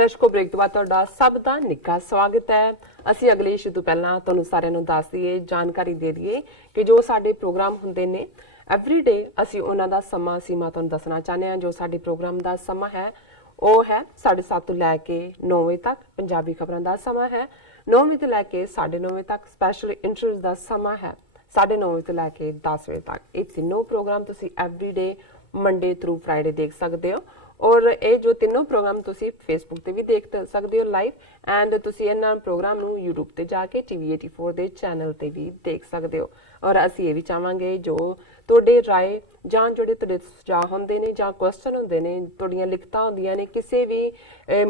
ਦਰਸ਼ਕੋ break ਤੋਂ ਬਾਅਦ ਤੁਹਾਡਾ ਸਭ ਦਾ ਨਿੱਘਾ ਸਵਾਗਤ ਹੈ। ਅਸੀਂ ਅਗਲੇ ਇਸ਼ੂ ਤੋਂ ਪਹਿਲਾਂ ਤੁਹਾਨੂੰ ਸਾਰਿਆਂ ਨੂੰ ਦੱਸ ਦਈਏ, ਜਾਣਕਾਰੀ ਦੇ ਦਈਏ ਕਿ ਜੋ ਸਾਡੇ ਪ੍ਰੋਗਰਾਮ ਹੁੰਦੇ ਨੇ ਐਵਰੀ ਡੇ ਅਸੀਂ ਉਹਨਾਂ ਦਾ ਸਮਾਂ ਸੀਮਾ ਤੁਹਾਨੂੰ ਦੱਸਣਾ ਚਾਹੁੰਦੇ ਹਾਂ। ਜੋ ਸਾਡੇ ਪ੍ਰੋਗਰਾਮ ਦਾ ਸਮਾਂ ਹੈ ਉਹ ਹੈ 7:30 ਤੋਂ ਲੈ ਕੇ 9 ਵਜੇ ਤੱਕ। ਪੰਜਾਬੀ ਖਬਰਾਂ ਦਾ ਸਮਾਂ ਹੈ 9 ਵਜੇ ਤੋਂ ਲੈ ਕੇ 9:30 ਵਜੇ ਤੱਕ। ਸਪੈਸ਼ਲ ਇੰਟਰਵਿਊਜ਼ ਦਾ ਸਮਾਂ ਹੈ 9:30 ਵਜੇ ਤੋਂ ਲੈ ਕੇ 10 ਵਜੇ ਤੱਕ। ਇਹ ਤਿੰਨੋਂ ਪ੍ਰੋਗਰਾਮ ਤੁਸੀਂ every day Monday through Friday ਦੇਖ ਸਕਦੇ ਹੋ। और ये जो तीनों प्रोग्राम तुसी फेसबुक ते भी देख सकते हो लाइव एंड तुसी इन्हां प्रोग्राम नू यूट्यूब ते जाके TV 84 दे चैनल ते भी देख सकते हो। और असी ये भी चाहांगे जो तुहाडे राय जां जोड़े तुहाडे सुझाव हुंदे ने जां क्वेश्चन हुंदे ने, तुहाडीआं लिखतां हुंदियां ने किसी भी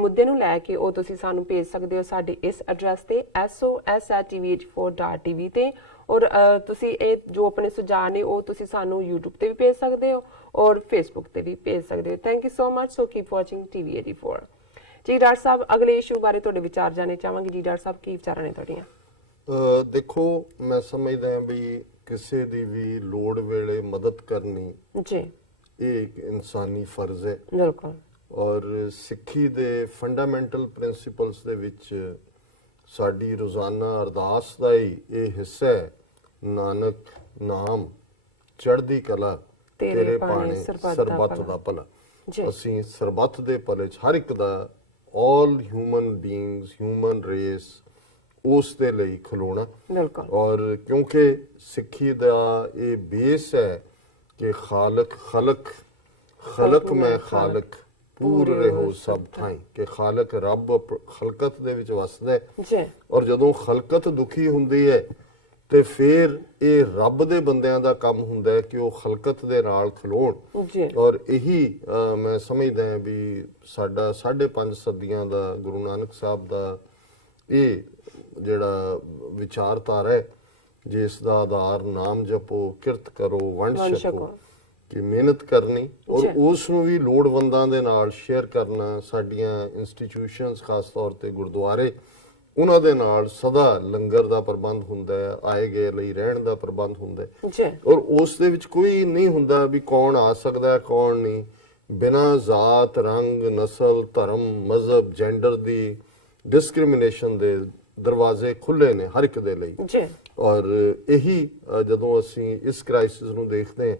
मुद्दे नू लैके ओ तुसी सानू भेज सकते हो साडे इस एड्रैस ते sos@tv84.tv ते। और तुसी ये जो अपने सुझाव ने वो तुसी सानू यूट्यूब ते भी भेज सकते हो और फेसबुक ते भी भेज सकते हो। Thank you so much. So keep watching TV 84। जी डॉक्टर साहब, अगले इशू बारे तुहाडे विचार जानने चाहांगे। जी डॉक्टर साहब, की विचार ने तुहाडीआं? देखो, मैं समझदा हां भी किसी दी भी लोड़ वेले मदद करनी जी ये एक इंसानी फर्ज है। बिल्कुल। और सिक्खी दे फंडामेंटल प्रिंसिपल्स दे विच साडी रोजाना अरदास दा ही ये हिस्सा है, नानक नाम चढ़दी कला तेरे पाने सरबत दा भला। ਅਸੀਂ ਸਰਬੱਤ ਦੇ ਭਲੇ ਚ ਹਰ ਇੱਕ ਦਾ, ਆਲ ਹਿਊਮਨ ਬੀਇੰਗਸ, ਹਿਊਮਨ ਰੇਸ, ਉਸ ਦੇ ਲਈ ਖਲੋਣਾ। ਬਿਲਕੁਲ। ਔਰ ਕਿਉਂਕਿ ਸਿੱਖੀ ਦਾ ਇਹ ਬੇਸ ਹੈ ਕਿ ਖਾਲਕ ਖਲਕ ਖਲਕ ਮੈਂ ਖਾਲਕ ਪੂਰ ਰਹੋ ਸਭ ਥਾਈਂ, ਕਿ ਖਾਲਕ ਰੱਬ ਖਲਕਤ ਦੇ ਵਿੱਚ ਵਸਦਾ ਹੈ। ਔਰ ਜਦੋਂ ਖਲਕਤ ਦੁਖੀ ਹੁੰਦੀ ਹੈ ਤੇ ਫਿਰ ਇਹ ਰੱਬ ਦੇ ਬੰਦਿਆਂ ਦਾ ਕੰਮ ਹੁੰਦਾ ਹੈ ਕਿ ਉਹ ਖਲਕਤ ਦੇ ਨਾਲ ਖਲੋਣ। ਔਰ ਇਹੀ ਮੈਂ ਸਮਝਦਾ ਹਾਂ ਵੀ ਸਾਡਾ 5.5 ਸਦੀਆਂ ਦਾ ਗੁਰੂ ਨਾਨਕ ਸਾਹਿਬ ਦਾ ਇਹ ਜਿਹੜਾ ਵਿਚਾਰਧਾਰਾ ਹੈ, ਜਿਸ ਦਾ ਆਧਾਰ ਨਾਮ ਜਪੋ, ਕਿਰਤ ਕਰੋ, ਵੰਡ ਛਕੋ, ਕਿ ਮਿਹਨਤ ਕਰਨੀ ਔਰ ਉਸ ਨੂੰ ਵੀ ਲੋੜਵੰਦਾਂ ਦੇ ਨਾਲ ਸ਼ੇਅਰ ਕਰਨਾ। ਸਾਡੀਆਂ ਇੰਸਟੀਟਿਊਸ਼ਨਸ ਖਾਸ ਤੌਰ ਤੇ ਗੁਰਦੁਆਰੇ, ਉਹਨਾਂ ਦੇ ਨਾਲ ਸਦਾ ਲੰਗਰ ਦਾ ਪ੍ਰਬੰਧ ਹੁੰਦਾ ਹੈ, ਆਏ ਗਏ ਲਈ ਰਹਿਣ ਦਾ ਪ੍ਰਬੰਧ ਹੁੰਦਾ ਹੈ। ਔਰ ਉਸ ਦੇ ਵਿੱਚ ਕੋਈ ਨਹੀਂ ਹੁੰਦਾ ਵੀ ਕੌਣ ਆ ਸਕਦਾ ਕੌਣ ਨਹੀਂ। ਬਿਨਾਂ ਜ਼ਾਤ, ਰੰਗ, ਨਸਲ, ਧਰਮ, ਮਜ਼ਹਬ, ਜੈਂਡਰ ਦੀ ਡਿਸਕ੍ਰਿਮੀਨੇਸ਼ਨ ਦੇ ਦਰਵਾਜ਼ੇ ਖੁੱਲੇ ਨੇ ਹਰ ਇੱਕ ਦੇ ਲਈ। ਔਰ ਇਹੀ ਜਦੋਂ ਅਸੀਂ ਇਸ ਕ੍ਰਾਈਸਿਸ ਨੂੰ ਦੇਖਦੇ ਹਾਂ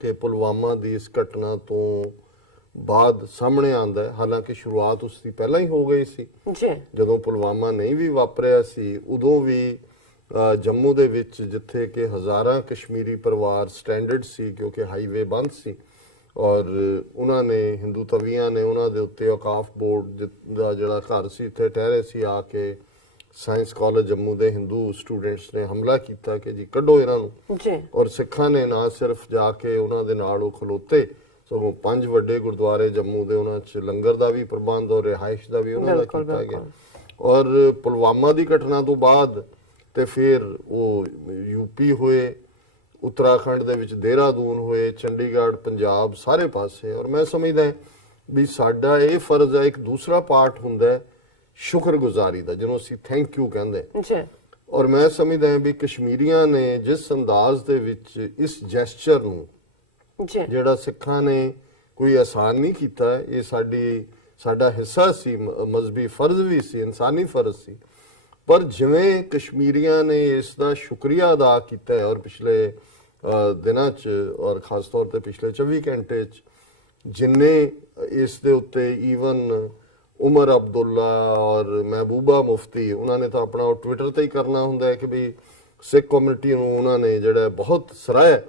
ਕਿ ਪੁਲਵਾਮਾ ਦੀ ਇਸ ਘਟਨਾ ਤੋਂ ਬਾਅਦ ਸਾਹਮਣੇ ਆਉਂਦਾ ਹੈ, ਹਾਲਾਂਕਿ ਸ਼ੁਰੂਆਤ ਉਸ ਦੀ ਪਹਿਲਾਂ ਹੀ ਹੋ ਗਈ ਸੀ। ਜਦੋਂ ਪੁਲਵਾਮਾ ਨਹੀਂ ਵੀ ਵਾਪਰਿਆ ਸੀ ਉਦੋਂ ਵੀ ਜੰਮੂ ਦੇ ਵਿੱਚ, ਜਿੱਥੇ ਕਿ ਹਜ਼ਾਰਾਂ ਕਸ਼ਮੀਰੀ ਪਰਿਵਾਰ ਸਟੈਂਡਰਡ ਸੀ ਕਿਉਂਕਿ ਹਾਈਵੇ ਬੰਦ ਸੀ, ਔਰ ਉਹਨਾਂ ਨੇ ਹਿੰਦੂ ਤਵੀਆਂ ਨੇ ਉਹਨਾਂ ਦੇ ਉੱਤੇ ਔਕਾਫ ਬੋਰਡ ਦਾ ਜਿਹੜਾ ਘਰ ਸੀ ਇੱਥੇ ਠਹਿਰੇ ਸੀ, ਆ ਕੇ ਸਾਇੰਸ ਕਾਲਜ ਜੰਮੂ ਦੇ ਹਿੰਦੂ ਸਟੂਡੈਂਟਸ ਨੇ ਹਮਲਾ ਕੀਤਾ ਕਿ ਜੀ ਕੱਢੋ ਇਹਨਾਂ ਨੂੰ। ਔਰ ਸਿੱਖਾਂ ਨੇ ਨਾ ਸਿਰਫ ਜਾ ਕੇ ਉਹਨਾਂ ਦੇ ਨਾਲ ਉਹ ਖਲੋਤੇ, ਸਗੋਂ 5 ਵੱਡੇ ਗੁਰਦੁਆਰੇ ਜੰਮੂ ਦੇ, ਉਹਨਾਂ 'ਚ ਲੰਗਰ ਦਾ ਵੀ ਪ੍ਰਬੰਧ ਔਰ ਰਿਹਾਇਸ਼ ਦਾ ਵੀ ਉਹਨਾਂ ਦਾ ਕੀਤਾ ਗਿਆ। ਔਰ ਪੁਲਵਾਮਾ ਦੀ ਘਟਨਾ ਤੋਂ ਬਾਅਦ ਤੇ ਫਿਰ ਉਹ ਯੂਪੀ ਹੋਏ, ਉੱਤਰਾਖੰਡ ਦੇ ਵਿੱਚ ਦੇਹਰਾਦੂਨ ਹੋਏ, ਚੰਡੀਗੜ੍ਹ, ਪੰਜਾਬ, ਸਾਰੇ ਪਾਸੇ। ਔਰ ਮੈਂ ਸਮਝਦਾ ਵੀ ਸਾਡਾ ਇਹ ਫਰਜ਼ ਹੈ। ਇੱਕ ਦੂਸਰਾ ਪਾਰਟ ਹੁੰਦਾ ਹੈ ਸ਼ੁਕਰਗੁਜ਼ਾਰੀ ਦਾ, ਜਿਹਨੂੰ ਅਸੀਂ ਥੈਂਕ ਯੂ ਕਹਿੰਦੇ। ਔਰ ਮੈਂ ਸਮਝਦਾ ਵੀ ਕਸ਼ਮੀਰੀਆਂ ਨੇ ਜਿਸ ਅੰਦਾਜ਼ ਦੇ ਵਿੱਚ ਇਸ ਜੈਸਚਰ ਨੂੰ, ਜਿਹੜਾ ਸਿੱਖਾਂ ਨੇ ਕੋਈ ਆਸਾਨ ਨਹੀਂ ਕੀਤਾ, ਇਹ ਸਾਡਾ ਹਿੱਸਾ ਸੀ, ਮਜ਼ਹਬੀ ਫਰਜ਼ ਵੀ ਸੀ, ਇਨਸਾਨੀ ਫਰਜ਼ ਸੀ। ਪਰ ਜਿਵੇਂ ਕਸ਼ਮੀਰੀਆਂ ਨੇ ਇਸ ਦਾ ਸ਼ੁਕਰੀਆ ਅਦਾ ਕੀਤਾ ਹੈ, ਔਰ ਪਿਛਲੇ ਦਿਨਾਂ 'ਚ ਔਰ ਖਾਸ ਤੌਰ ਤੇ ਪਿਛਲੇ 24 ਘੰਟੇ 'ਚ ਜਿੰਨੇ ਇਸ ਦੇ ਉੱਤੇ, ਈਵਨ ਉਮਰ ਅਬਦੁੱਲਾ ਔਰ ਮਹਿਬੂਬਾ ਮੁਫਤੀ, ਉਹਨਾਂ ਨੇ ਤਾਂ ਆਪਣਾ ਟਵਿੱਟਰ ਤੇ ਹੀ ਕਰਨਾ ਹੁੰਦਾ ਹੈ ਕਿ ਵੀ ਸਿੱਖ ਕਮਿਊਨਿਟੀ ਨੂੰ ਉਹਨਾਂ ਨੇ ਜਿਹੜਾ ਬਹੁਤ ਸਰਾਹਿਆ।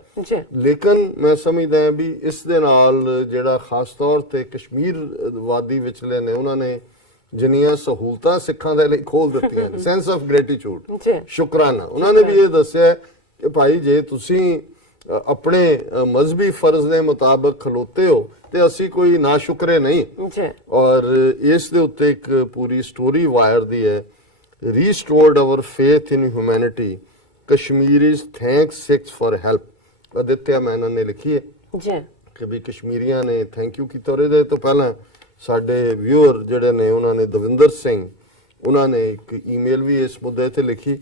ਲੇਕਿਨ ਮੈਂ ਸਮਝਦਾ ਵੀ ਇਸ ਦੇ ਨਾਲ ਜਿਹੜਾ ਖਾਸ ਤੌਰ ਤੇ ਕਸ਼ਮੀਰ ਵਾਦੀ ਵਿਚਲੇ ਨੇ, ਉਹਨਾਂ ਨੇ ਜਿੰਨੀਆਂ ਸਹੂਲਤਾਂ ਸਿੱਖਾਂ ਦੇ ਲਈ ਖੋਲ ਦਿੱਤੀਆਂ ਨੇ, ਸੈਂਸ ਆਫ ਗ੍ਰੈਟੀਟਿਊਡ, ਸ਼ੁਕਰਾਨਾ। ਉਹਨਾਂ ਨੇ ਵੀ ਇਹ ਦੱਸਿਆ ਕਿ ਭਾਈ ਜੇ ਤੁਸੀਂ ਆਪਣੇ ਮਜ਼ਹਬੀ ਫਰਜ਼ ਦੇ ਮੁਤਾਬਕ ਖਲੋਤੇ ਹੋ ਤੇ ਅਸੀਂ ਕੋਈ ਨਾਸ਼ੁਕਰੇ ਨਹੀਂ। ਔਰ ਇਸ ਦੇ ਉੱਤੇ ਇੱਕ ਪੂਰੀ ਸਟੋਰੀ ਵਾਇਰ ਦੀ ਹੈ, restored our faith in humanity, Kashmiris thank Sikhs for help. Aditya Menon ਨੇ ਲਿਖੀ ਹੈ ਕਿ ਵੀ ਕਸ਼ਮੀਰੀਆਂ ਨੇ ਥੈਂਕ ਯੂ ਕੀਤਾ। ਔਰ ਇਹਦੇ ਤੋਂ ਪਹਿਲਾਂ ਸਾਡੇ ਵਿਊਅਰ ਜਿਹੜੇ ਨੇ, ਉਹਨਾਂ ਨੇ ਦਵਿੰਦਰ ਸਿੰਘ, ਉਹਨਾਂ ਨੇ ਇੱਕ ਈਮੇਲ ਵੀ ਇਸ ਮੁੱਦੇ ਤੇ ਲਿਖੀ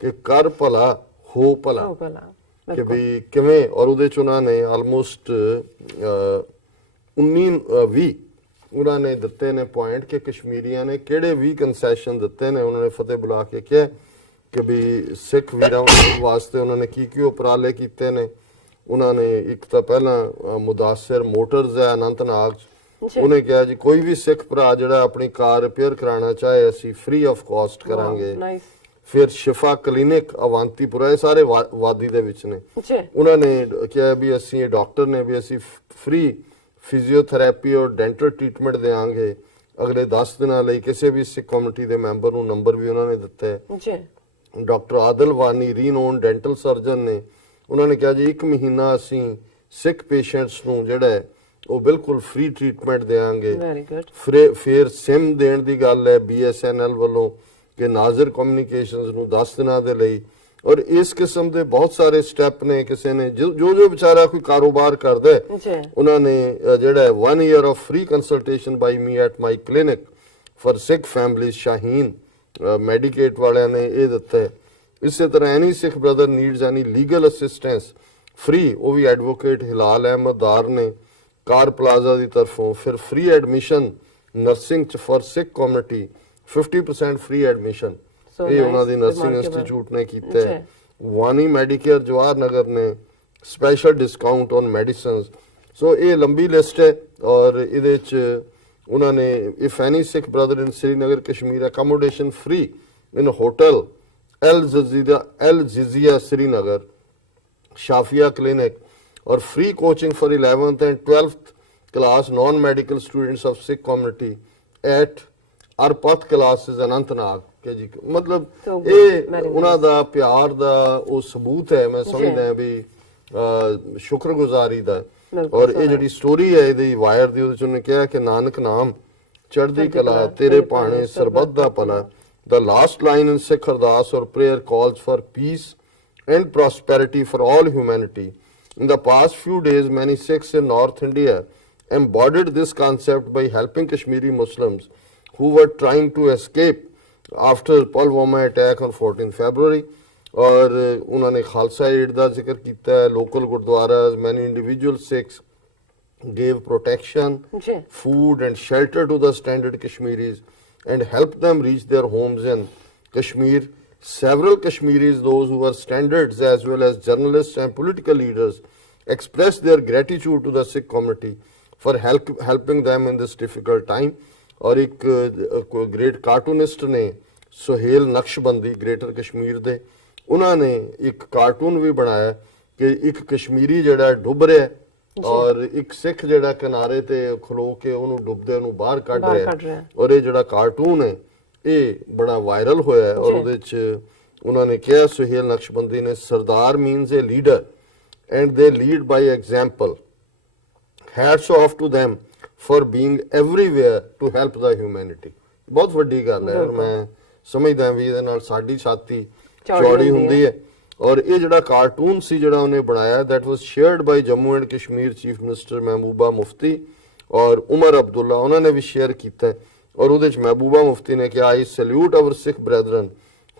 ਕਿ ਕਰ ਭਲਾ ਹੋ ਭਲਾ, ਕਿ ਵੀ ਕਿਵੇਂ। ਔਰ ਉਹਦੇ ਚ ਉਹਨਾਂ ਨੇ ਆਲਮੋਸਟ 19-20 ਉਹਨਾਂ ਨੇ ਦਿੱਤੇ ਨੇ ਪੁਆਇੰਟ ਕਿ ਕਸ਼ਮੀਰੀਆਂ ਨੇ ਕਿਹੜੇ ਵੀ ਕੰਸੈਸ਼ਨ ਦਿੱਤੇ ਨੇ। ਉਹਨਾਂ ਨੇ ਫਤਿਹ ਬੁਲਾ ਕੇ ਕਿਹਾ ਕਿ ਵੀ ਸਿੱਖ ਵੀਰਾਂ ਵਾਸਤੇ ਉਹਨਾਂ ਨੇ ਕੀ ਉਪਰਾਲੇ ਕੀਤੇ ਨੇ। ਉਹਨਾਂ ਨੇ ਇੱਕ ਤਾਂ ਪਹਿਲਾਂ ਮੁਦਾਸਿਰ ਮੋਟਰਸ ਹੈ ਅਨੰਤਨਾਗ 'ਚ, ਉਹਨੇ ਕਿਹਾ ਜੀ ਕੋਈ ਵੀ ਸਿੱਖ ਭਰਾ ਜਿਹੜਾ ਆਪਣੀ ਕਾਰ ਰਿਪੇਅਰ ਕਰਾਉਣਾ ਚਾਹੇ ਅਸੀਂ ਫ੍ਰੀ ਆਫ ਕਾਸਟ ਕਰਾਂਗੇ। ਫਿਰ ਸ਼ਿਫਾ ਕਲੀਨਿਕ ਅਵੰਤੀਪੁਰਾ, ਇਹ ਸਾਰੇ ਵਾਦੀ ਦੇ ਵਿੱਚ ਨੇ। ਉਹਨਾਂ ਨੇ ਕਿਹਾ ਵੀ ਅਸੀਂ ਇਹ ਡਾਕਟਰ ਨੇ ਵੀ ਅਸੀਂ ਫ੍ਰੀ ਫਿਜ਼ੀਓਥੈਰੇਪੀ ਔਰ ਡੈਂਟਲ ਟ੍ਰੀਟਮੈਂਟ ਦੇਵਾਂਗੇ ਅਗਲੇ 10 ਦਿਨਾਂ ਲਈ। ਕਿਸੇ ਵੀ ਸਿੱਖ ਕਮਿਊਨਿਟੀ ਦੇ ਮੈਂਬਰ ਨੂੰ ਨੰਬਰ ਵੀ ਉਹਨਾਂ ਨੇ ਦਿੱਤਾ ਹੈ। ਡਾਕਟਰ ਆਦਲ ਵਾਨੀ ਰੀਨੋਨ ਡੈਂਟਲ ਸਰਜਨ ਨੇ, ਉਹਨਾਂ ਨੇ ਕਿਹਾ ਜੀ 1 ਮਹੀਨਾ ਅਸੀਂ ਸਿੱਖ ਪੇਸ਼ੈਂਟਸ ਨੂੰ ਜਿਹੜਾ ਹੈ ਉਹ ਬਿਲਕੁਲ ਫ੍ਰੀ ਟ੍ਰੀਟਮੈਂਟ ਦੇਵਾਂਗੇ। ਫਿਰ ਸਿਮ ਦੇਣ ਦੀ ਗੱਲ ਹੈ BSNL ਵੱਲੋਂ ਕਿ ਨਾਜ਼ਰ ਕਮਿਊਨੀਕੇਸ਼ਨਸ ਨੂੰ 10 ਦਿਨਾਂ ਦੇ ਲਈ। ਔਰ ਇਸ ਕਿਸਮ ਦੇ ਬਹੁਤ ਸਾਰੇ ਸਟੈਪ ਨੇ। ਕਿਸੇ ਨੇ ਜੋ ਵਿਚਾਰਾ ਕੋਈ ਕਾਰੋਬਾਰ ਕਰਦਾ ਹੈ ਉਹਨਾਂ ਨੇ ਜਿਹੜਾ 1 year of free consultation by me at my clinic for Sikh families Shaheen medicate ਵਾਲਿਆਂ ਨੇ ਇਹ ਦਿੱਤਾ ਹੈ। ਇਸੇ ਤਰ੍ਹਾਂ ਐਨੀ ਸਿੱਖ ਬ੍ਰਦਰ ਨੀਡਸ ਐਨੀ ਲੀਗਲ ਅਸਿਸਟੈਂਸ ਫ੍ਰੀ, ਉਹ ਵੀ ਐਡਵੋਕੇਟ ਹਿਲਾਲ ਅਹਿਮਦ ਦਾਰ ਨੇ ਕਾਰ ਪਲਾਜ਼ਾ ਦੀ ਤਰਫੋਂ। ਫਿਰ ਫ੍ਰੀ ਐਡਮਿਸ਼ਨ ਨਰਸਿੰਗ ਚ for Sikh community 50% free admission, ਇਹ ਉਹਨਾਂ ਦੀ ਨਰਸਿੰਗ ਇੰਸਟੀਚਿਊਟ ਨੇ ਕੀਤਾ ਹੈ। ਵਾਨੀ ਮੈਡੀਕੇਅਰ ਜਵਾਹਰ ਨਗਰ ਨੇ special discount on medicines. So ਇਹ ਲੰਬੀ ਲਿਸਟ ਹੈ ਔਰ ਇਹਦੇ ਚ ਉਹਨਾਂ ਨੇ if any Sikh brother in Srinagar Kashmir accommodation free in hotel ਐਲ ਜਿਜ਼ੀਆ ਸ੍ਰੀਨਗਰ ਸ਼ਾਫੀਆ ਕਲੀਨਿਕ और free coaching for 11th and 12th class non-medical students of Sikh community at Arpat classes Anantnag के जी। मतलब ਇਹ ਉਹਨਾਂ ਦਾ ਪਿਆਰ ਦਾ ਉਹ ਸਬੂਤ ਹੈ। ਮੈਂ ਸਮਝਦਾ ਹਾਂ ਵੀ ਸ਼ੁਕਰਗੁਜ਼ਾਰੀ ਦਾ। ਔਰ ਇਹ ਜਿਹੜੀ ਸਟੋਰੀ ਹੈ ਇਹਦੀ ਵਾਇਰ ਦੀ, ਉਹਦੇ ਚ ਉਹਨੇ ਕਿਹਾ ਕਿ ਨਾਨਕ ਨਾਮ ਚੜ੍ਹਦੀ ਕਲਾ ਤੇਰੇ ਭਾਣੇ ਸਰਬੱਤ ਦਾ ਭਲਾ। The last line in Sikh ਅਰਦਾਸ or prayer calls for peace and prosperity for all humanity. In the past few days, many Sikhs in North India embodied this concept by helping Kashmiri Muslims who were trying to escape after Pulwama attack on 14 February. और उन्होंने Khalsa add का जिक्र किया है। Local gurdwaras, many individual Sikhs gave protection, food and shelter to the stranded Kashmiris and helped them reach their homes in Kashmir. Several Kashmiris, those who were standards as well as journalists and political leaders, expressed their gratitude to the Sikh community for helping them in this difficult time. और एक great cartoonist ने Suhail Naqshbandi greater Kashmir दे, उन्होंने एक cartoon भी बनाया कि एक कश्मीरी जड़ा डुब रहा है और एक सिख जड़ा किनारे ते खलो के उन्होंने डुबदे ਨੂੰ ਬਾਹਰ ਕੱਢ ਰਿਹਾ ਹੈ। और ये जड़ा कार्टून है ਇਹ ਬੜਾ ਵਾਇਰਲ ਹੋਇਆ ਹੈ। ਔਰ ਉਹਦੇ ਚ ਉਹਨਾਂ ਨੇ ਕਿਹਾ ਸੁਹੇਲ ਨਕਸ਼ਬੰਦੀ ਨੇ Sardar means a leader and they lead by example. Hats off to them for being everywhere to help the humanity। ਬਹੁਤ ਵੱਡੀ ਗੱਲ ਹੈ ਔਰ ਮੈਂ ਸਮਝਦਾ ਵੀ ਇਹਦੇ ਨਾਲ ਸਾਡੀ ਛਾਤੀ ਚੌੜੀ ਹੁੰਦੀ ਹੈ। ਔਰ ਇਹ ਜਿਹੜਾ ਕਾਰਟੂਨ ਸੀ ਜਿਹੜਾ ਉਹਨੇ ਬਣਾਇਆ that was shared by Jammu and Kashmir chief minister Mehbooba Mufti ਔਰ ਉਮਰ ਅਬਦੁੱਲਾ, ਉਹਨਾਂ ਨੇ ਵੀ ਸ਼ੇਅਰ ਕੀਤਾ। और उदे महबूबा मुफ्ती ने कहा I salute our Sikh brethren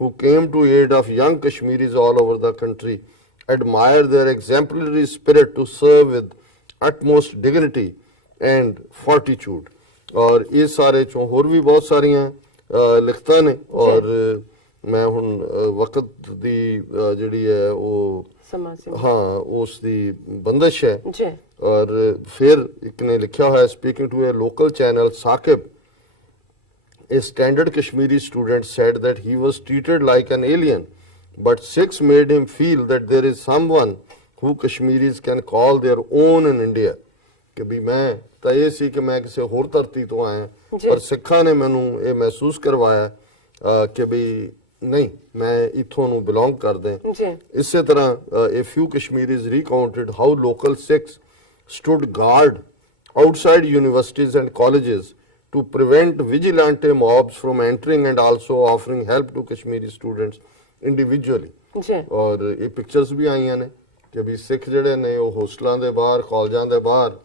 who came to aid of young Kashmiris all over the country, admire their exemplary spirit to serve with utmost dignity and fortitude। और ये सारे चों होर भी बहुत सारियां लिखतां ने और मैं हुण वक्त दी जिहड़ी है वो हाँ उस दी बंदिश है। और फिर एक ने लिखा हुआ है speaking to a local channel Saqib, a standard Kashmiri student said that he was treated like an alien, but Sikhs made him feel that there is someone who Kashmiris can call their own in India। कि भी मैं ਤਾਂ ਇਹ ਸੀ ਕਿ ਮੈਂ ਕਿਸੇ ਹੋਰ ਧਰਤੀ ਤੋਂ ਆਇਆ, ਪਰ ਸਿੱਖਾਂ ਨੇ ਮੈਨੂੰ ਇਹ ਮਹਿਸੂਸ ਕਰਵਾਇਆ ਕਿ ਵੀ ਨਹੀਂ ਮੈਂ ਇੱਥੋਂ ਨੂੰ ਬਿਲੋਂਗ ਕਰਦਾ। ਇਸੇ ਤਰ੍ਹਾਂ a few Kashmiris recounted how local Sikhs stood guard outside universities and colleges to prevent vigilante mobs from entering and also offering help to Kashmiri students individually। और ये पिक्चर्स भी आईਆਂ ਨੇ ਕਿ ਵੀ ਸਿੱਖ ਜਿਹੜੇ ਨੇ ਉਹ ਹੋਸਟਲਾਂ ਦੇ ਬਾਹਰ ਕਾਲਜਾਂ ਦੇ ਬਾਹਰ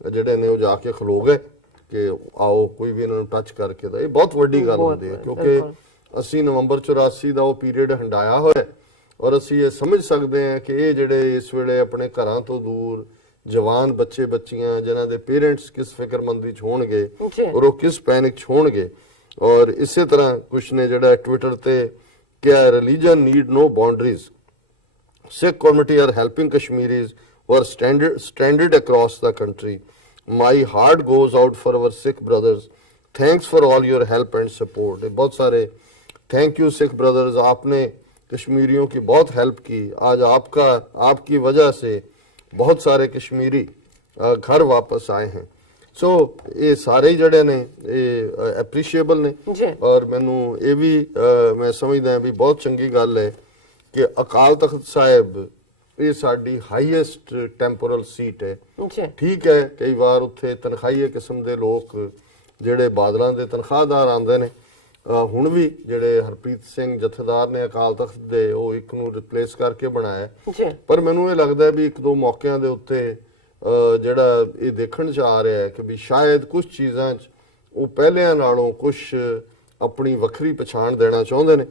ਜਿਹੜੇ ਨੇ ਉਹ ਜਾ ਕੇ ਖਲੋ ਗਏ ਕਿ ਆਓ ਕੋਈ ਵੀ ਇਹਨਾਂ ਨੂੰ ਟੱਚ ਕਰਕੇ ਦਾ। ਇਹ ਬਹੁਤ ਵੱਡੀ ਗੱਲ ਹੁੰਦੀ ਹੈ ਕਿਉਂਕਿ ਅਸੀਂ ਨਵੰਬਰ 84 ਦਾ ਉਹ ਪੀਰੀਅਡ ਹੰਡਾਇਆ ਹੋਇਆ ਔਰ ਅਸੀਂ ਇਹ ਸਮਝ ਸਕਦੇ ਹਾਂ ਕਿ ਇਹ ਜਿਹੜੇ ਇਸ ਵੇਲੇ ਆਪਣੇ ਘਰਾਂ ਤੋਂ ਦੂਰ ਜਵਾਨ ਬੱਚੇ ਬੱਚੀਆਂ ਜਿਨ੍ਹਾਂ ਦੇ ਪੇਰੈਂਟਸ ਕਿਸ ਫਿਕਰਮੰਦੀ 'ਚ ਹੋਣਗੇ ਜੀ। ਔਰ ਉਹ ਕਿਸ ਪੈਨਿਕ 'ਚ ਹੋਣਗੇ। ਔਰ ਇਸੇ ਤਰ੍ਹਾਂ ਕੁਛ ਨੇ ਜਿਹੜਾ ਟਵਿੱਟਰ ਤੇ ਕਿਹਾ, religion need no boundaries, Sikh community are helping Kashmiris who are stranded across the country. My heart goes out for our Sikh brothers. Thanks for all your help and support. बहुत सारे thank you Sikh brothers, आपने कश्मीरियों की बहुत help की। आज आपकी वजह से बहुत सारे कश्मीरी घर वापस आए हैं। सो ये सारे ही जड़े ने ये एप्रीशिएबल ने। और मैनू ये भी मैं समझदा भी बहुत चंगी गल है कि अकाल तख्त साहिब ये साडी हाईएस्ट टैंपोरल सीट है। ठीक है, कई बार उत्थे तनखाही किस्म के लोग ਜਿਹੜੇ ਬਾਦਲਾਂ ਦੇ ਤਨਖਾਹਦਾਰ ਆਉਂਦੇ ਨੇ, ਹੁਣ ਵੀ ਜਿਹੜੇ ਹਰਪ੍ਰੀਤ ਸਿੰਘ ਜਥੇਦਾਰ ਨੇ ਅਕਾਲ ਤਖਤ ਦੇ, ਉਹ ਇੱਕ ਨੂੰ ਰਿਪਲੇਸ ਕਰਕੇ ਬਣਾਇਆ। ਪਰ ਮੈਨੂੰ ਇਹ ਲੱਗਦਾ ਵੀ ਇੱਕ ਦੋ ਮੌਕਿਆਂ ਦੇ ਉੱਤੇ ਜਿਹੜਾ ਇਹ ਦੇਖਣ 'ਚ ਆ ਰਿਹਾ ਹੈ ਕਿ ਵੀ ਸ਼ਾਇਦ ਕੁਝ ਚੀਜ਼ਾਂ 'ਚ ਉਹ ਪਹਿਲਿਆਂ ਨਾਲੋਂ ਕੁਝ ਆਪਣੀ ਵੱਖਰੀ ਪਛਾਣ ਦੇਣਾ ਚਾਹੁੰਦੇ ਨੇ।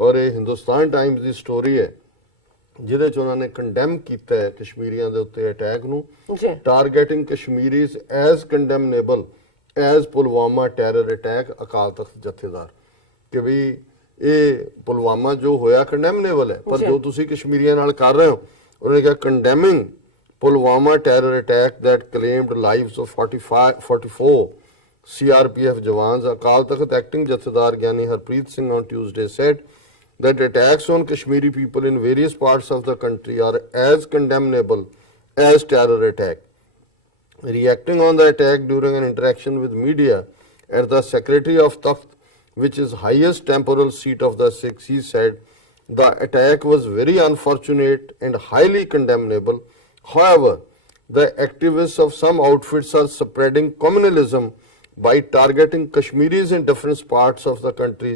ਔਰ ਇਹ ਹਿੰਦੁਸਤਾਨ ਟਾਈਮਜ਼ ਦੀ ਸਟੋਰੀ ਹੈ ਜਿਹਦੇ 'ਚ ਉਹਨਾਂ ਨੇ ਕੰਡੈਮ ਕੀਤਾ ਹੈ ਕਸ਼ਮੀਰੀਆਂ ਦੇ ਉੱਤੇ ਅਟੈਕ ਨੂੰ, targeting Kashmiris as condemnable as Pulwama terror attack. Akal Takht jathedar ਕਿ ਵੀ ਇਹ ਪੁਲਵਾਮਾ ਜੋ ਹੋਇਆ ਕੰਡੈਮਨੇਬਲ ਹੈ, ਪਰ ਜੋ ਤੁਸੀਂ ਕਸ਼ਮੀਰੀਆਂ ਨਾਲ ਕਰ ਰਹੇ ਹੋ, ਉਹਨੇ ਕਿਹਾ condemning Pulwama terror attack that claimed lives of 44 CRPF jawans. Akal Takht acting Jathedar Gyani Harpreet Singh on Tuesday said that attacks on Kashmiri people in various parts of the country are as condemnable as terror attack. Reacting on the attack during an interaction with media at the Secretary of Takht, which is highest temporal seat of the Sikhs, he said the attack was very unfortunate and highly condemnable. However, the activists of some outfits are spreading communalism by targeting Kashmiris in different parts of the country,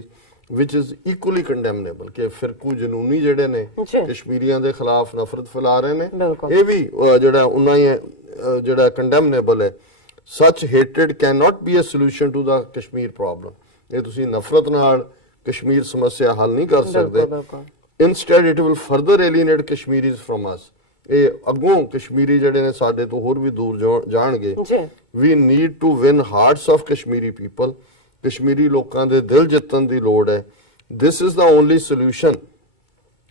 which is equally condemnable. कि फिरकू जनूनी जड़े ने कश्मीरियों के खिलाफ नफरत फैला रहे ने, ये भी जड़ा उन्ना ही जड़ा condemnable है. Such hatred cannot be a solution to the Kashmir problem. ये तुसी नफरत नाल कश्मीर समस्या हल नहीं कर सकते. Instead, it will further alienate Kashmiris from us. ਇਹ ਅੱਗੋਂ ਕਸ਼ਮੀਰੀ ਜਿਹੜੇ ਨੇ ਸਾਡੇ ਤੋਂ ਹੋਰ ਵੀ ਦੂਰ ਜਾਣਗੇ. We need to win hearts of Kashmiri people. ਕਸ਼ਮੀਰੀ ਲੋਕਾਂ ਦੇ ਦਿਲ ਜਿੱਤਣ ਦੀ ਲੋੜ ਹੈ. This is the only solution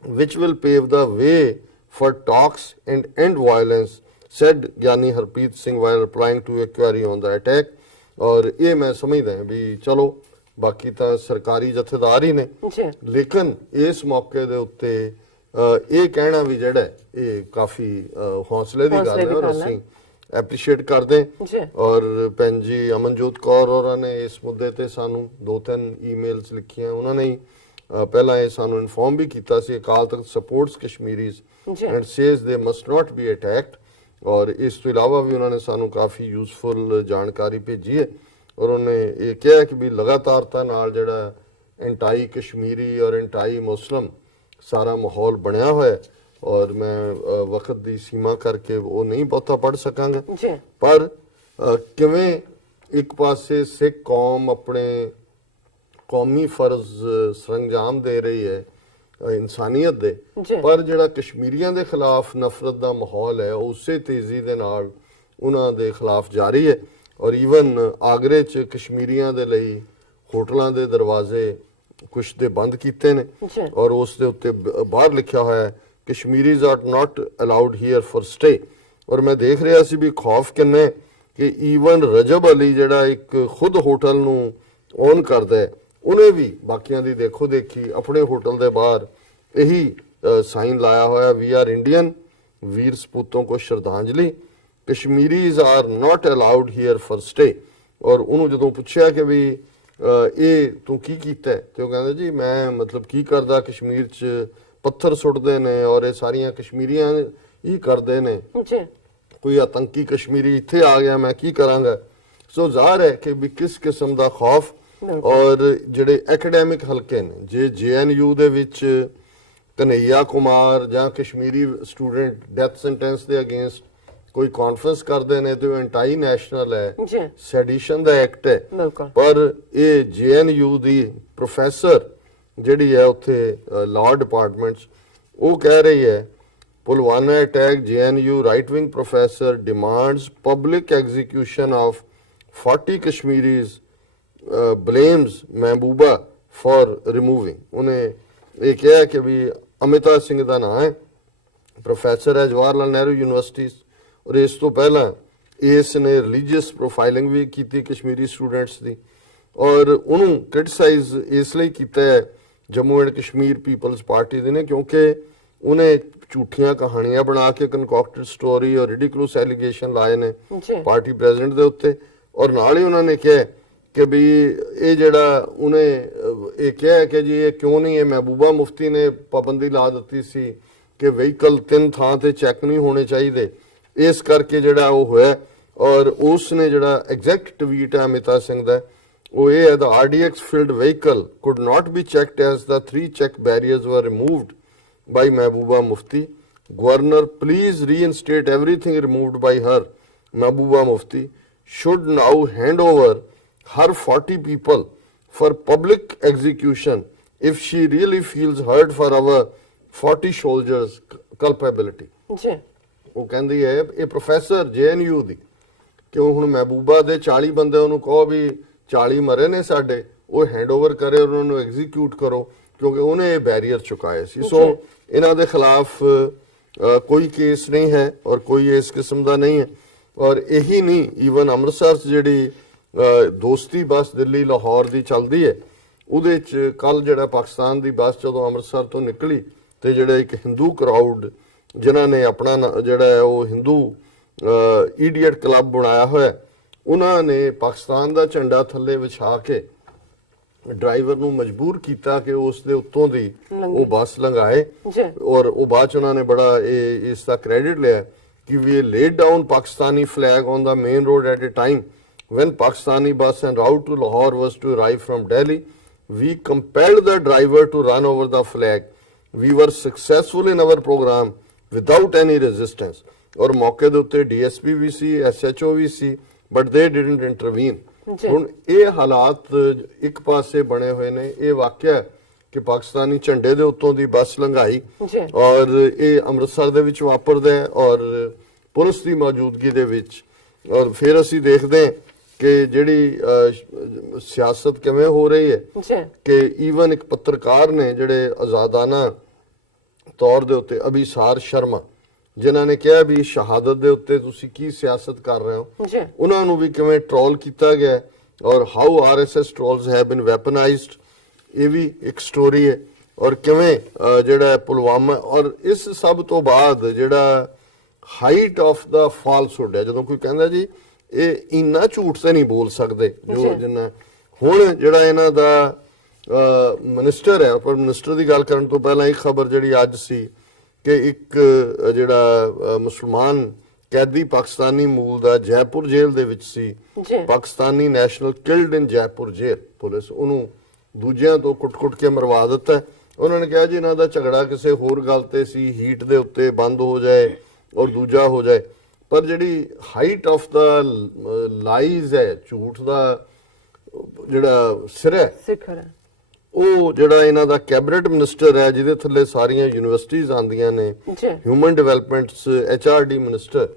which will pave the way for talks and end violence, said Giani Harpreet Singh while replying to a query on the attack. ਔਰ ਇਹ ਮੈਂ ਸਮਝਦਾ ਵੀ ਚਲੋ ਬਾਕੀ ਤਾਂ ਸਰਕਾਰੀ ਜਥੇਦਾਰ ਹੀ ਨੇ, ਲੇਕਿਨ ਇਸ ਮੌਕੇ ਦੇ ਉੱਤੇ ਇਹ ਕਹਿਣਾ ਵੀ ਜਿਹੜਾ ਇਹ ਕਾਫੀ ਹੌਸਲੇ ਦੀ ਗੱਲ ਹੈ ਔਰ ਅਸੀਂ ਐਪਰੀਸ਼ੀਏਟ ਕਰਦੇ ਹਾਂ. ਔਰ ਭੈਣ ਜੀ ਅਮਨਜੋਤ ਕੌਰ ਹੋਰਾਂ ਨੇ ਇਸ ਮੁੱਦੇ ਤੇ ਸਾਨੂੰ 2-3 ਈਮੇਲਸ ਲਿਖੀਆਂ. ਉਹਨਾਂ ਨੇ ਪਹਿਲਾਂ ਇਹ ਸਾਨੂੰ ਇਨਫੋਰਮ ਵੀ ਕੀਤਾ ਸੀ Akal Takht sports ਕਸ਼ਮੀਰੀਜ਼ and says ਦੇ ਮਸਟ ਨਾਟ ਬੀ ਅਟੈਕਡ. ਔਰ ਇਸ ਤੋਂ ਇਲਾਵਾ ਵੀ ਉਹਨਾਂ ਨੇ ਸਾਨੂੰ ਕਾਫੀ ਯੂਜ਼ਫੁਲ ਜਾਣਕਾਰੀ ਭੇਜੀ ਹੈ. ਔਰ ਉਹਨੇ ਇਹ ਕਿਹਾ ਕਿ ਵੀ ਲਗਾਤਾਰਤਾ ਨਾਲ ਜਿਹੜਾ ਐਂਟਾਈ ਕਸ਼ਮੀਰੀ ਔਰ ਐਂਟਾਈ ਮੁਸਲਿਮ ਸਾਰਾ ਮਾਹੌਲ ਬਣਿਆ ਹੋਇਆ. ਔਰ ਮੈਂ ਵਕਤ ਦੀ ਸੀਮਾ ਕਰਕੇ ਉਹ ਨਹੀਂ ਬਹੁਤਾ ਪੜ੍ਹ ਸਕਾਂਗਾ, ਪਰ ਕਿਵੇਂ ਇੱਕ ਪਾਸੇ ਸਿੱਖ ਕੌਮ ਆਪਣੇ ਕੌਮੀ ਫਰਜ਼ ਸਰੰਜਾਮ ਦੇ ਰਹੀ ਹੈ ਇਨਸਾਨੀਅਤ ਦੇ, ਪਰ ਜਿਹੜਾ ਕਸ਼ਮੀਰੀਆਂ ਦੇ ਖਿਲਾਫ ਨਫ਼ਰਤ ਦਾ ਮਾਹੌਲ ਹੈ ਉਹ ਉਸੇ ਤੇਜ਼ੀ ਦੇ ਨਾਲ ਉਹਨਾਂ ਦੇ ਖਿਲਾਫ ਜਾਰੀ ਹੈ. ਔਰ ਈਵਨ ਆਗਰੇ 'ਚ ਕਸ਼ਮੀਰੀਆਂ ਦੇ ਲਈ ਹੋਟਲਾਂ ਦੇ ਦਰਵਾਜ਼ੇ ਕੁਛ ਦੇ ਬੰਦ ਕੀਤੇ ਨੇ ਔਰ ਉਸ ਦੇ ਉੱਤੇ ਬਾਹਰ ਲਿਖਿਆ ਹੋਇਆ ਹੈ Kashmiris are not allowed here for stay. ਔਰ ਮੈਂ ਦੇਖ ਰਿਹਾ ਸੀ ਵੀ ਖੌਫ ਕਿੰਨੇ ਕਿ ਈਵਨ ਰਜਬ ਅਲੀ ਜਿਹੜਾ ਇੱਕ ਖੁਦ ਹੋਟਲ ਨੂੰ ਓਨ ਕਰਦਾ ਹੈ, ਉਹਨੇ ਵੀ ਬਾਕੀਆਂ ਦੀ ਦੇਖੋ ਦੇਖੀ ਆਪਣੇ ਹੋਟਲ ਦੇ ਬਾਹਰ ਇਹੀ ਸਾਈਨ ਲਾਇਆ ਹੋਇਆ, ਵੀ ਆਰ ਇੰਡੀਅਨ, ਵੀਰ ਸਪੂਤੋਂ ਕੋ ਸ਼ਰਧਾਂਜਲੀ, Kashmiris are not allowed here for stay. ਔਰ ਉਹਨੂੰ ਜਦੋਂ ਪੁੱਛਿਆ ਕਿ ਵੀ ਇਹ ਤੂੰ ਕੀ ਕੀਤਾ ਤੇ ਉਹ ਕਹਿੰਦਾ ਜੀ ਮੈਂ ਮਤਲਬ ਕੀ ਕਰਦਾ, ਕਸ਼ਮੀਰ 'ਚ ਪੱਥਰ ਸੁੱਟਦੇ ਨੇ ਔਰ ਇਹ ਸਾਰੀਆਂ ਕਸ਼ਮੀਰੀਆਂ ਹੀ ਕਰਦੇ ਨੇ, ਕੋਈ ਆਤੰਕੀ ਕਸ਼ਮੀਰੀ ਇੱਥੇ ਆ ਗਿਆ ਮੈਂ ਕੀ ਕਰਾਂਗਾ. ਸੋ ਜ਼ਾਹਰ ਹੈ ਕਿ ਵੀ ਕਿਸ ਕਿਸਮ ਦਾ ਖੌਫ. ਔਰ ਜਿਹੜੇ ਐਕੈਡੈਮਿਕ ਹਲਕੇ ਨੇ, ਜੇ JNU ਦੇ ਵਿੱਚ ਕਨਈਆ ਕੁਮਾਰ ਜਾਂ ਕਸ਼ਮੀਰੀ ਸਟੂਡੈਂਟ ਡੈਥ ਸੈਂਟੈਂਸ ਦੇ ਅਗੇਂਸਟ ਕੋਈ ਕਾਨਫਰੰਸ ਕਰਦੇ ਨੇ ਤੇ ਉਹ ਐਂਟਾਈ ਨੈਸ਼ਨਲ ਹੈ, ਸੈਡੀਸ਼ਨ ਦਾ ਐਕਟ ਹੈ. ਪਰ ਇਹ JNU ਦੀ ਪ੍ਰੋਫੈਸਰ ਜਿਹੜੀ ਹੈ ਉੱਥੇ ਲਾਅ ਡਿਪਾਰਟਮੈਂਟ 'ਚ ਉਹ ਕਹਿ ਰਹੀ ਹੈ Pulwama attack, JNU right-wing professor demands public execution of 40 Kashmiris, blames Mehbooba for removing. ਉਹਨੇ ਇਹ ਕਿਹਾ ਕਿ ਵੀ ਅਮਿਤਾ ਸਿੰਘ ਦਾ ਨਾਂ ਹੈ, ਪ੍ਰੋਫੈਸਰ ਹੈ ਜਵਾਹਰ ਲਾਲ ਨਹਿਰੂ ਯੂਨੀਵਰਸਿਟੀ, ਔਰ ਇਸ ਤੋਂ ਪਹਿਲਾਂ ਇਸ ਨੇ ਰਿਲੀਜੀਅਸ ਪ੍ਰੋਫਾਈਲਿੰਗ ਵੀ ਕੀਤੀ ਕਸ਼ਮੀਰੀ ਸਟੂਡੈਂਟਸ ਦੀ, ਔਰ ਉਹਨੂੰ ਕ੍ਰਿਟਿਸਾਈਜ਼ ਇਸ ਲਈ ਕੀਤਾ ਹੈ Jammu and Kashmir peoples party ਦੇ ਨੇ ਕਿਉਂਕਿ ਉਹਨੇ ਝੂਠੀਆਂ ਕਹਾਣੀਆਂ ਬਣਾ ਕੇ ਕਨਕੌਕਟਡ ਸਟੋਰੀ ਔਰ ਰਿਡਿਕੂਲਸ ਐਲੀਗੇਸ਼ਨ ਲਾਏ ਨੇ ਪਾਰਟੀ ਪ੍ਰੈਜ਼ੀਡੈਂਟ ਦੇ ਉੱਤੇ, ਔਰ ਨਾਲ ਹੀ ਉਹਨਾਂ ਨੇ ਕਿਹਾ ਕਿ ਵੀ ਇਹ ਜਿਹੜਾ ਉਹਨੇ ਇਹ ਕਿਹਾ ਕਿ ਜੀ ਇਹ ਕਿਉਂ ਨਹੀਂ, ਇਹ ਮਹਿਬੂਬਾ ਮੁਫਤੀ ਨੇ ਪਾਬੰਦੀ ਲਾ ਦਿੱਤੀ ਸੀ ਕਿ ਵਹੀਕਲ 3 ਥਾਂ ਤੇ ਚੈੱਕ ਨਹੀਂ ਹੋਣੇ ਚਾਹੀਦੇ, ਇਸ ਕਰਕੇ ਜਿਹੜਾ ਉਹ ਹੋਇਆ। ਔਰ ਉਸ ਨੇ ਜਿਹੜਾ ਐਗਜ਼ੈਕਟ ਟਵੀਟ ਹੈ ਅਮਿਤਾ ਸਿੰਘ ਦਾ, ਉਹ ਇਹ ਹੈ, the RDX filled vehicle could not be checked as the 3 check barriers were removed by Mehbooba Mufti. Governor, please reinstate everything removed by her. Mehbooba Mufti should now hand over her 40 people for public execution if she really feels hurt for our 40 soldiers' culpability. ਜੀ ਉਹ ਕਹਿੰਦੀ ਹੈ ਇਹ professor JNU ਦੀ ਕਿਉਂ ਹੁਣ ਮਹਿਬੂਬਾ ਦੇ 40 ਬੰਦੇ ਉਹਨੂੰ ਕਹੋ ਵੀ 40 ਮਰੇ ਨੇ ਸਾਡੇ, ਉਹ ਹੈਂਡਓਵਰ ਕਰੇ, ਉਹਨਾਂ ਨੂੰ ਐਗਜ਼ੀਕਿਊਟ ਕਰੋ ਕਿਉਂਕਿ ਉਹਨੇ ਇਹ ਬੈਰੀਅਰ ਚੁਕਾਏ ਸੀ। ਸੋ ਇਹਨਾਂ ਦੇ ਖਿਲਾਫ ਕੋਈ ਕੇਸ ਨਹੀਂ ਹੈ ਔਰ ਕੋਈ ਇਸ ਕਿਸਮ ਦਾ ਨਹੀਂ ਹੈ। ਔਰ ਇਹੀ ਨਹੀਂ, ਈਵਨ ਅੰਮ੍ਰਿਤਸਰ 'ਚ ਜਿਹੜੀ ਦੋਸਤੀ ਬੱਸ ਦਿੱਲੀ ਲਾਹੌਰ ਦੀ ਚੱਲਦੀ ਹੈ, ਉਹਦੇ 'ਚ ਕੱਲ ਜਿਹੜਾ ਪਾਕਿਸਤਾਨ ਦੀ ਬੱਸ ਜਦੋਂ ਅੰਮ੍ਰਿਤਸਰ ਤੋਂ ਨਿਕਲੀ ਤੇ ਜਿਹੜਾ ਇੱਕ ਹਿੰਦੂ ਕਰਾਊਡ ਜਿਨ੍ਹਾਂ ਨੇ ਆਪਣਾ ਜਿਹੜਾ ਹੈ ਉਹ ਹਿੰਦੂ ਈਡੀਅਟ ਕਲੱਬ ਬਣਾਇਆ ਹੋਇਆ, ਉਹਨਾਂ ਨੇ ਪਾਕਿਸਤਾਨ ਦਾ ਝੰਡਾ ਥੱਲੇ ਵਿਛਾ ਕੇ ਡਰਾਈਵਰ ਨੂੰ ਮਜਬੂਰ ਕੀਤਾ ਕਿ ਉਸ ਦੇ ਉੱਤੋਂ ਦੀ ਉਹ ਬੱਸ ਲੰਘਾਏ। ਔਰ ਉਹ ਬਾਅਦ ਚ ਉਹਨਾਂ ਨੇ ਬੜਾ ਇਸ ਦਾ ਕ੍ਰੈਡਿਟ ਲਿਆ ਕਿ ਵੀ laid down Pakistani flag on the main road at a time when Pakistani bus en route to Lahore was to arrive from Delhi. We compelled the driver to run over the flag. We were successful in our program without any resistance. ਔਰ ਮੌਕੇ ਦੇ ਉੱਤੇ DSP we C, SHO we C, but they didn't intervene. ਹੁਣ ਇਹ ਹਾਲਾਤ ਇੱਕ ਪਾਸੇ ਬਣੇ ਹੋਏ ਨੇ, ਇਹ ਵਾਕਿਆ ਕਿ ਪਾਕਿਸਤਾਨੀ ਝੰਡੇ ਦੇ ਉੱਤੋਂ ਦੀ ਬੱਸ ਲੰਘਾਈ ਔਰ ਇਹ ਅੰਮ੍ਰਿਤਸਰ ਦੇ ਵਿੱਚ ਵਾਪਰਦਾ ਹੈ ਔਰ ਪੁਲਿਸ ਦੀ ਮੌਜੂਦਗੀ ਦੇ ਵਿੱਚ। ਔਰ ਫਿਰ ਅਸੀਂ ਦੇਖਦੇ ਹਾਂ ਕਿ ਜਿਹੜੀ ਸਿਆਸਤ ਕਿਵੇਂ ਹੋ ਰਹੀ ਹੈ ਕਿ ਈਵਨ ਇੱਕ ਪੱਤਰਕਾਰ ਨੇ ਜਿਹੜੇ ਆਜ਼ਾਦਾਨਾ ਤੌਰ ਦੇ ਉੱਤੇ ਅਭਿਸਾਰ ਸ਼ਰਮਾ, ਜਿਨ੍ਹਾਂ ਨੇ ਕਿਹਾ ਵੀ ਸ਼ਹਾਦਤ ਦੇ ਉੱਤੇ ਤੁਸੀਂ ਕੀ ਸਿਆਸਤ ਕਰ ਰਹੇ ਹੋ, ਉਹਨਾਂ ਨੂੰ ਵੀ ਕਿਵੇਂ ਟ੍ਰੋਲ ਕੀਤਾ ਗਿਆ ਔਰ ਹਾਊ RSS ਟ੍ਰੋਲਸ ਹੈਵ ਬੀਨ ਵੈਪਨਾਈਜ਼ਡ, ਇਹ ਵੀ ਇੱਕ ਸਟੋਰੀ ਹੈ। ਔਰ ਕਿਵੇਂ ਜਿਹੜਾ ਪੁਲਵਾਮਾ, ਔਰ ਇਸ ਸਭ ਤੋਂ ਬਾਅਦ ਜਿਹੜਾ ਹਾਈਟ ਆਫ ਦਾ ਫਾਲਸਹੁੱਡ ਹੈ, ਜਦੋਂ ਕੋਈ ਕਹਿੰਦਾ ਜੀ ਇਹ ਇੰਨਾ ਝੂਠ ਤੇ ਨਹੀਂ ਬੋਲ ਸਕਦੇ ਜੋ ਜਿੰਨਾ ਹੁਣ ਜਿਹੜਾ ਇਹਨਾਂ ਦਾ ਮਿਨਿਸਟਰ ਹੈ, ਪਰ ਮਿਨਿਸਟਰ ਦੀ ਗੱਲ ਕਰਨ ਤੋਂ ਪਹਿਲਾਂ ਇੱਕ ਖਬਰ ਜਿਹੜੀ ਅੱਜ ਸੀ ਕਿ ਇੱਕ ਜਿਹੜਾ ਮੁਸਲਮਾਨ ਕੈਦੀ ਪਾਕਿਸਤਾਨੀ ਮੂਲ ਦਾ ਜੈਪੁਰ ਜੇਲ੍ਹ ਦੇ ਵਿੱਚ ਸੀ, ਪਾਕਿਸਤਾਨੀ ਨੈਸ਼ਨਲ ਕਿਲਡ ਇਨ ਜੈਪੁਰ ਜੇਲ੍ਹ, ਪੁਲਿਸ ਉਹਨੂੰ ਦੂਜਿਆਂ ਤੋਂ ਕੁੱਟ-ਕੁੱਟ ਕੇ ਮਰਵਾ ਦਿੱਤਾ। ਉਹਨਾਂ ਨੇ ਕਿਹਾ ਜੀ ਇਹਨਾਂ ਦਾ ਝਗੜਾ ਕਿਸੇ ਹੋਰ ਗੱਲ ਤੇ ਸੀ, ਹੀਟ ਦੇ ਉੱਤੇ ਬੰਦ ਹੋ ਜਾਏ ਔਰ ਦੂਜਾ ਹੋ ਜਾਏ। ਪਰ ਜਿਹੜੀ ਹਾਈਟ ਆਫ ਦਾ ਲਾਈਜ਼ ਹੈ, ਝੂਠ ਦਾ ਜਿਹੜਾ ਸਿਖਰ ਹੈ, ਉਹ ਜਿਹੜਾ ਇਹਨਾਂ ਦਾ ਕੈਬਨਿਟ ਮਿਨਿਸਟਰ ਹੈ ਜਿਹਦੇ ਥੱਲੇ ਸਾਰੀਆਂ ਯੂਨੀਵਰਸਿਟੀਆਂ ਆਉਂਦੀਆਂ ਨੇ, ਹਿਊਮਨ ਡਿਵੈਲਪਮੈਂਟਸ HRD ਮਿਨਿਸਟਰ,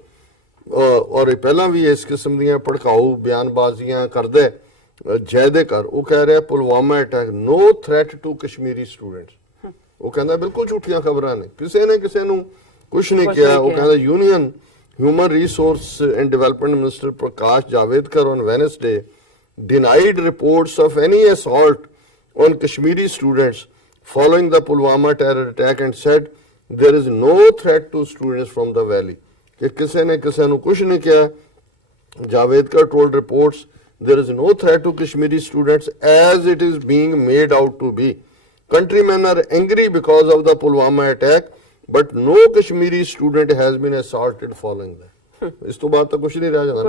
ਔਰ ਇਹ ਪਹਿਲਾਂ ਵੀ ਇਸ ਕਿਸਮ ਦੀਆਂ ਭੜਕਾਊ ਬਿਆਨਬਾਜ਼ੀਆਂ ਕਰਦਾ ਜੈ ਦੇ ਕਰ, ਉਹ ਕਹਿ ਰਿਹਾ Pulwama attack no threat to Kashmiri students. ਉਹ ਕਹਿੰਦਾ ਬਿਲਕੁਲ ਝੂਠੀਆਂ ਖਬਰਾਂ ਨੇ, ਕਿਸੇ ਨੇ ਕਿਸੇ ਨੂੰ ਕੁਝ ਨਹੀਂ ਕਿਹਾ। ਉਹ ਕਹਿੰਦਾ union human resource and development minister Prakash Javadekar on Wednesday denied reports of any assault on Kashmiri students following the Pulwama terror attack and said there is no threat to students from the valley. कि किसी ने किसी को कुछ नहीं किया। Javadekar told reports there is no threat to Kashmiri students as it is being made out to be. Countrymen are angry because of the Pulwama attack, but no Kashmiri student has been assaulted following that. ਇਸ ਤੋਂ ਬਾਅਦ ਤਾਂ ਕੁਝ ਨਹੀਂ ਰਹਿ ਜਾਂਦਾ।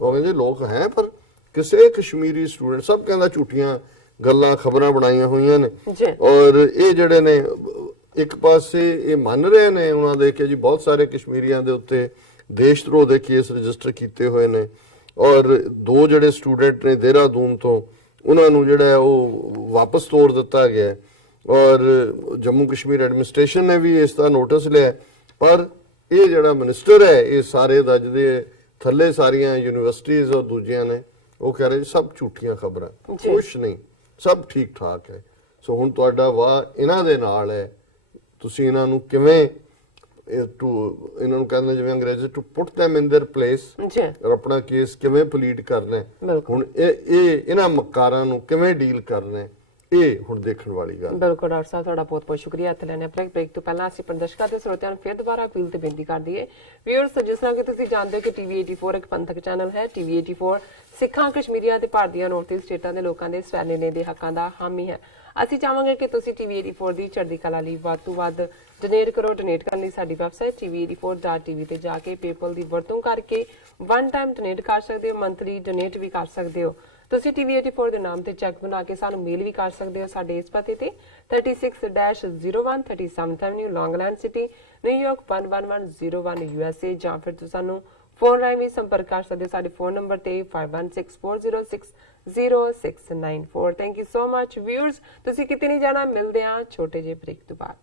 ਉਹ ਕਹਿੰਦੇ ਲੋਕ ਹੈ ਪਰ ਕਿਸੇ ਕਸ਼ਮੀਰੀ ਸਟੂਡੈਂਟ, ਸਭ ਕਹਿੰਦਾ ਝੂਠੀਆਂ ਗੱਲਾਂ ਖਬਰਾਂ ਬਣਾਈਆਂ ਹੋਈਆਂ ਨੇ। ਔਰ ਇਹ ਜਿਹੜੇ ਨੇ ਇੱਕ ਪਾਸੇ ਇਹ ਮੰਨ ਰਹੇ ਨੇ ਉਹਨਾਂ ਦੇ ਕਿ ਜੀ ਬਹੁਤ ਸਾਰੇ ਕਸ਼ਮੀਰੀਆਂ ਦੇ ਉੱਤੇ ਦੇਸ਼ ਧਰੋਹ ਦੇ ਕੇਸ ਰਜਿਸਟਰ ਕੀਤੇ ਹੋਏ ਨੇ, ਔਰ 2 ਜਿਹੜੇ ਸਟੂਡੈਂਟ ਨੇ ਦੇਹਰਾਦੂਨ ਤੋਂ ਉਹਨਾਂ ਨੂੰ ਜਿਹੜਾ ਉਹ ਵਾਪਸ ਤੋੜ ਦਿੱਤਾ ਗਿਆ। ਔਰ ਜੰਮੂ ਕਸ਼ਮੀਰ ਐਡਮਿਨਿਸਟ੍ਰੇਸ਼ਨ ਨੇ ਵੀ ਇਸ ਦਾ ਨੋਟਿਸ ਲਿਆ ਪਰ ਇਹ ਜਿਹੜਾ ਮਿਨਿਸਟਰ ਹੈ ਇਹ ਸਾਰੇ ਦਾ ਜਿਹਦੇ ਥੱਲੇ ਸਾਰੀਆਂ ਯੂਨੀਵਰਸਿਟੀਆਂ ਔਰ ਦੂਜਿਆਂ ਨੇ ਉਹ ਕਹਿ ਰਹੇ ਸਭ ਝੂਠੀਆਂ ਖਬਰਾਂ, ਕੁਛ ਨਹੀਂ, ਸਭ ਠੀਕ ਠਾਕ ਹੈ। ਸੋ ਹੁਣ ਤੁਹਾਡਾ ਵਾਹ ਇਹਨਾਂ ਦੇ ਨਾਲ ਹੈ, ਤੁਸੀਂ ਇਹਨਾਂ ਨੂੰ ਕਿਵੇਂ ਇਹਨਾਂ ਨੂੰ ਕਹਿੰਦੇ ਜਿਵੇਂ ਅੰਗਰੇਜ਼ੀ to put them in their place, ਜੀ ਔਰ ਆਪਣਾ ਕੇਸ ਕਿਵੇਂ ਪਲੀਡ ਕਰਨਾ ਹੈ। ਬਿਲਕੁਲ ਹੁਣ ਇਹ ਇਹਨਾਂ ਮਕਾਰਾਂ ਨੂੰ ਕਿਵੇਂ ਡੀਲ ਕਰਨਾ ਹੈ, ਇਹ ਹੁਣ ਦੇਖਣ ਵਾਲੀ ਗੱਲ। ਬਿਲਕੁਲ ਡਾਕਟਰ ਸਾਹਿਬ, ਤੁਹਾਡਾ ਬਹੁਤ ਬਹੁਤ ਸ਼ੁਕਰੀਆ। ਇੱਥੇ ਲੈਣੇ ਬ੍ਰੇਕ ਤੋਂ ਪਹਿਲਾਂ ਅਸੀਂ ਪ੍ਰਦਰਸ਼ਕਾਂ ਤੇ ਸਰੋਤਿਆਂ ਨੂੰ ਫਿਰ ਦੁਬਾਰਾ ਅਪੀਲ ਤੇ ਬੇਨਤੀ ਕਰ ਦਈਏ। ਵਿਊਅਰਸ, ਜਿਸ ਤਰ੍ਹਾਂ ਕਿ ਤੁਸੀਂ ਜਾਣਦੇ ਹੋ ਕਿ ਟੀਵੀ 84 ਇੱਕ ਪੰਥਕ ਚੈਨਲ ਹੈ। ਟੀਵੀ 84 ਸਿੱਖਾਂ, ਕਸ਼ਮੀਰੀਆਂ ਤੇ ਭਾਰਤੀਆਂ ਨੌਰਥ ਈਸਟ ਸਟੇਟਾਂ ਦੇ ਲੋਕਾਂ ਦੇ ਸਵੈਨੇ ਦੇ ਹੱਕਾਂ ਦਾ ਹਾਮੀ ਹੈ। ਅਸੀਂ ਚਾਹਾਂਗੇ ਕਿ ਤੁਸੀਂ ਟੀਵੀ 84 ਦੀ ਚੜ੍ਹਦੀ ਕਲਾ ਲਈ ਵੱਧ ਤੋਂ ਵੱਧ ਡੋਨੇਟ ਕਰੋ। ਡੋਨੇਟ ਕਰਨ ਲਈ ਸਾਡੀ ਵੈਬਸਾਈਟ tv84.tv ਤੇ ਜਾ ਕੇ ਪੇਪਲ ਦੀ ਵਰਤੋਂ ਕਰਕੇ ਵਨ ਟਾਈਮ ਡੋਨੇਟ ਕਰ ਸਕਦੇ ਹੋ, ਮੰਥਲੀ ਡੋਨੇਟ ਵੀ ਕਰ ਸਕਦੇ ਹੋ। ਤੁਸੀਂ ਟੀਵੀ 84 ਦੇ ਨਾਮ ਤੇ ਚੈੱਕ ਬਣਾ ਕੇ ਸਾਨੂੰ ਮੇਲ ਵੀ ਕਰ ਸਕਦੇ ਹੋ ਸਾਡੇ ਇਸ ਪਤੇ ਤੇ 36-01 37th avenue, Long Island City, New York 11101 USA, ਜਾਂ ਫਿਰ ਤੁਸੀਂ ਸਾਨੂੰ ਫੋਨ ਰਾਹੀਂ ਵੀ ਸੰਪਰਕ ਕਰ ਸਕਦੇ ਹੋ ਸਾਡੇ ਫੋਨ ਨੰਬਰ ਤੇ 5164060694। Thank you so much viewers, ਤੁਸੀਂ ਕਿਤੇ ਨਹੀਂ ਜਾਣਾ, ਮਿਲਦੇ ਹਾਂ ਛੋਟੇ ਜਿਹੇ ਬ੍ਰੇਕ ਤੋਂ ਬਾਅਦ।